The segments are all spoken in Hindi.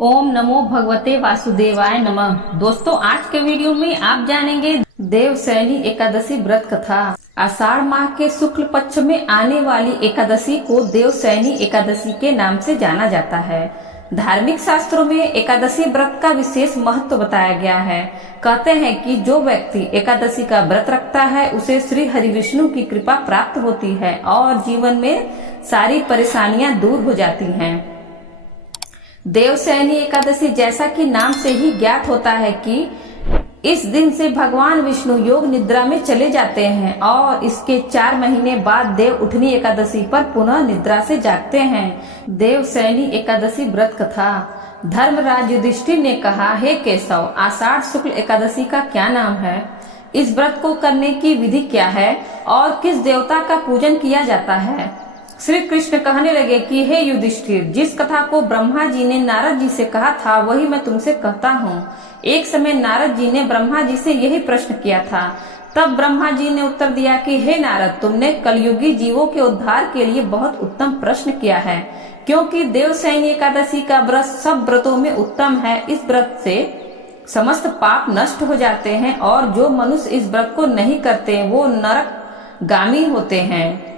ओम नमो भगवते वासुदेवाय नमः। दोस्तों, आज के वीडियो में आप जानेंगे देवशयनी एकादशी व्रत कथा। आषाढ़ माह के शुक्ल पक्ष में आने वाली एकादशी को देवशयनी एकादशी के नाम से जाना जाता है। धार्मिक शास्त्रों में एकादशी व्रत का विशेष महत्व बताया गया है। कहते हैं कि जो व्यक्ति एकादशी का व्रत रखता है उसे श्री हरि विष्णु की कृपा प्राप्त होती है और जीवन में सारी परेशानियां दूर हो जाती हैं। देवशयनी एकादशी, जैसा कि नाम से ही ज्ञात होता है कि इस दिन से भगवान विष्णु योग निद्रा में चले जाते हैं और इसके 4 महीने बाद देव उठनी एकादशी पर पुनः निद्रा से जागते हैं। देवशयनी एकादशी व्रत कथा। धर्मराज युधिष्ठिर ने कहा, हे केशव, आषाढ़ शुक्ल एकादशी का क्या नाम है? इस व्रत को करने की विधि क्या है और किस देवता का पूजन किया जाता है? श्री कृष्ण कहने लगे कि हे युधिष्ठिर, जिस कथा को ब्रह्मा जी ने नारद जी से कहा था वही मैं तुमसे कहता हूँ। एक समय नारद जी ने ब्रह्मा जी से यही प्रश्न किया था। तब ब्रह्मा जी ने उत्तर दिया कि हे नारद, तुमने कलयुगी जीवों के उद्धार के लिए बहुत उत्तम प्रश्न किया है, क्योंकि देवशयनी एकादशी का व्रत सब व्रतों में उत्तम है। इस व्रत से समस्त पाप नष्ट हो जाते हैं और जो मनुष्य इस व्रत को नहीं करते वो नरक गामी होते हैं।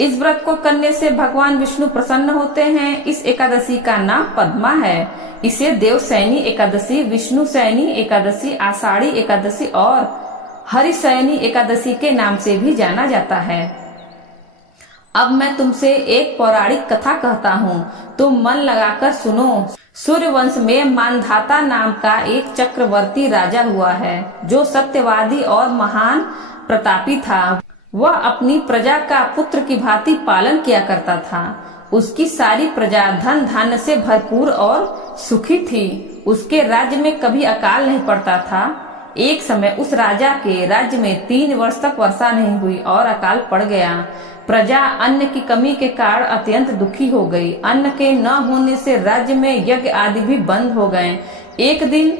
इस व्रत को करने से भगवान विष्णु प्रसन्न होते हैं। इस एकादशी का नाम पद्मा है। इसे देवशयनी एकादशी, विष्णुशयनी एकादशी, आषाढ़ी एकादशी और हरिशयनी एकादशी के नाम से भी जाना जाता है। अब मैं तुमसे एक पौराणिक कथा कहता हूँ, तुम मन लगाकर सुनो। सूर्यवंश में मानधाता नाम का एक चक्रवर्ती राजा हुआ है, जो सत्यवादी और महान प्रतापी था। वह अपनी प्रजा का पुत्र की भांति पालन किया करता था। उसकी सारी प्रजा धन धान्य से भरपूर और सुखी थी। उसके राज्य में कभी अकाल नहीं पड़ता था। एक समय उस राजा के राज्य में 3 वर्ष तक वर्षा नहीं हुई और अकाल पड़ गया। प्रजा अन्न की कमी के कारण अत्यंत दुखी हो गई। अन्न के न होने से राज्य में यज्ञ आदि भी बंद हो गए। एक दिन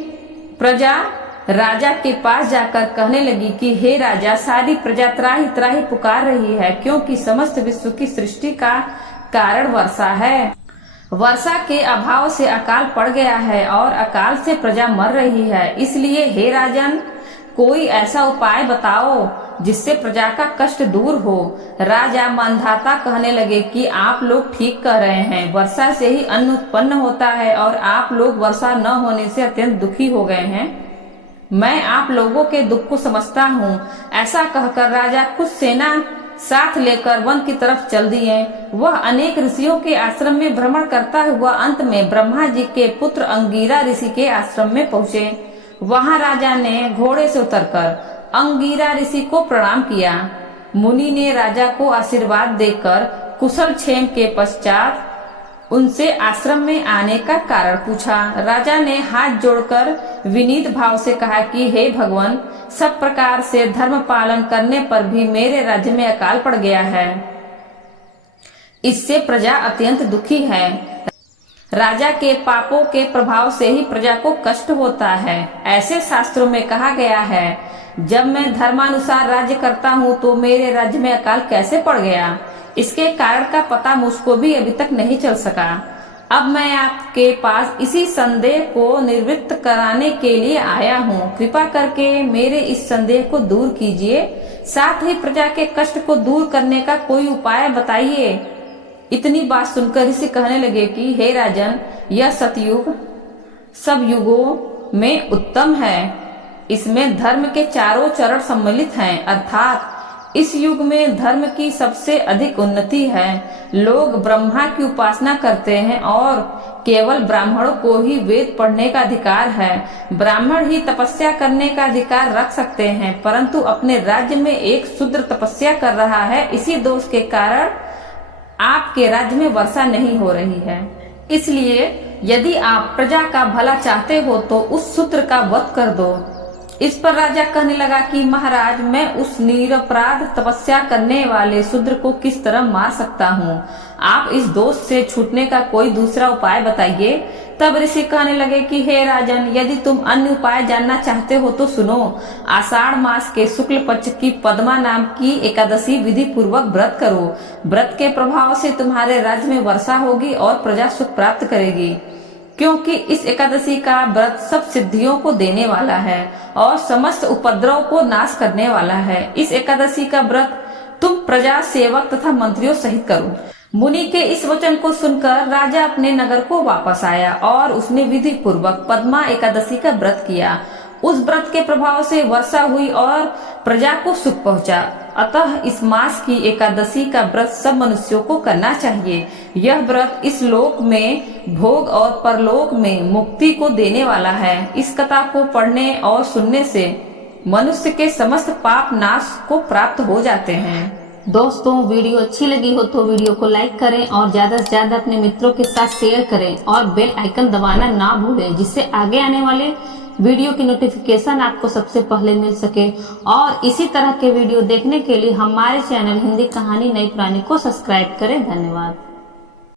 प्रजा राजा के पास जाकर कहने लगी कि हे राजा, सारी प्रजा त्राही त्राही पुकार रही है, क्योंकि समस्त विश्व की सृष्टि का कारण वर्षा है। वर्षा के अभाव से अकाल पड़ गया है और अकाल से प्रजा मर रही है। इसलिए हे राजन, कोई ऐसा उपाय बताओ जिससे प्रजा का कष्ट दूर हो। राजा मानधाता कहने लगे कि आप लोग ठीक कह रहे हैं, वर्षा से ही अन्न उत्पन्न होता है और आप लोग वर्षा न होने से अत्यंत दुखी हो गए हैं। मैं आप लोगों के दुख को समझता हूँ। ऐसा कहकर राजा कुछ सेना साथ लेकर वन की तरफ चल दिए। वह अनेक ऋषियों के आश्रम में भ्रमण करता हुआ अंत में ब्रह्मा जी के पुत्र अंगिरा ऋषि के आश्रम में पहुँचे। वहाँ राजा ने घोड़े से उतरकर अंगिरा ऋषि को प्रणाम किया। मुनि ने राजा को आशीर्वाद देकर कुशल क्षेम के पश्चात उनसे आश्रम में आने का कारण पूछा। राजा ने हाथ जोड़कर विनीत भाव से कहा कि हे भगवान, सब प्रकार से धर्म पालन करने पर भी मेरे राज्य में अकाल पड़ गया है। इससे प्रजा अत्यंत दुखी है। राजा के पापों के प्रभाव से ही प्रजा को कष्ट होता है। ऐसे शास्त्रों में कहा गया है, जब मैं धर्मानुसार राज्य करता हूँ तो मेरे राज्य में अकाल कैसे पड़ गया? इसके कारण का पता मुझको भी अभी तक नहीं चल सका। अब मैं आपके पास इसी संदेह को निवृत्त कराने के लिए आया हूँ। कृपा करके मेरे इस संदेह को दूर कीजिए, साथ ही प्रजा के कष्ट को दूर करने का कोई उपाय बताइए। इतनी बात सुनकर ऋषि कहने लगे कि हे राजन, यह सतयुग सब युगों में उत्तम है। इसमें धर्म के चारों चरण सम्मिलित हैं, अर्थात इस युग में धर्म की सबसे अधिक उन्नति है। लोग ब्रह्मा की उपासना करते हैं और केवल ब्राह्मणों को ही वेद पढ़ने का अधिकार है। ब्राह्मण ही तपस्या करने का अधिकार रख सकते हैं, परंतु अपने राज्य में एक शूद्र तपस्या कर रहा है। इसी दोष के कारण आपके राज्य में वर्षा नहीं हो रही है। इसलिए यदि आप प्रजा का भला चाहते हो तो उस शूद्र का वध कर दो। इस पर राजा कहने लगा कि महाराज, मैं उस निरपराध तपस्या करने वाले शूद्र को किस तरह मार सकता हूँ? आप इस दोष से छूटने का कोई दूसरा उपाय बताइए। तब ऋषि कहने लगे कि हे राजन, यदि तुम अन्य उपाय जानना चाहते हो तो सुनो। आषाढ़ मास के शुक्ल पक्ष की पद्मा नाम की एकादशी विधि पूर्वक व्रत करो। व्रत के प्रभाव से तुम्हारे राज्य में वर्षा होगी और प्रजा सुख प्राप्त करेगी, क्योंकि इस एकादशी का व्रत सब सिद्धियों को देने वाला है और समस्त उपद्रव को नाश करने वाला है। इस एकादशी का व्रत तुम प्रजा, सेवक तथा मंत्रियों सहित करो। मुनि के इस वचन को सुनकर राजा अपने नगर को वापस आया और उसने विधि पूर्वक पद्मा एकादशी का व्रत किया। उस व्रत के प्रभाव से वर्षा हुई और प्रजा को सुख पहुंचा। अतः इस मास की एकादशी का व्रत सब मनुष्यों को करना चाहिए। यह व्रत इस लोक में भोग और परलोक में मुक्ति को देने वाला है। इस कथा को पढ़ने और सुनने से मनुष्य के समस्त पाप नाश को प्राप्त हो जाते हैं। दोस्तों, वीडियो अच्छी लगी हो तो वीडियो को लाइक करें और ज्यादा से ज्यादा अपने मित्रों के साथ शेयर करें और बेल आइकन दबाना ना भूलें, जिससे आगे आने वाले वीडियो की नोटिफिकेशन आपको सबसे पहले मिल सके। और इसी तरह के वीडियो देखने के लिए हमारे चैनल हिंदी कहानी नई पुरानी को सब्सक्राइब करें। धन्यवाद।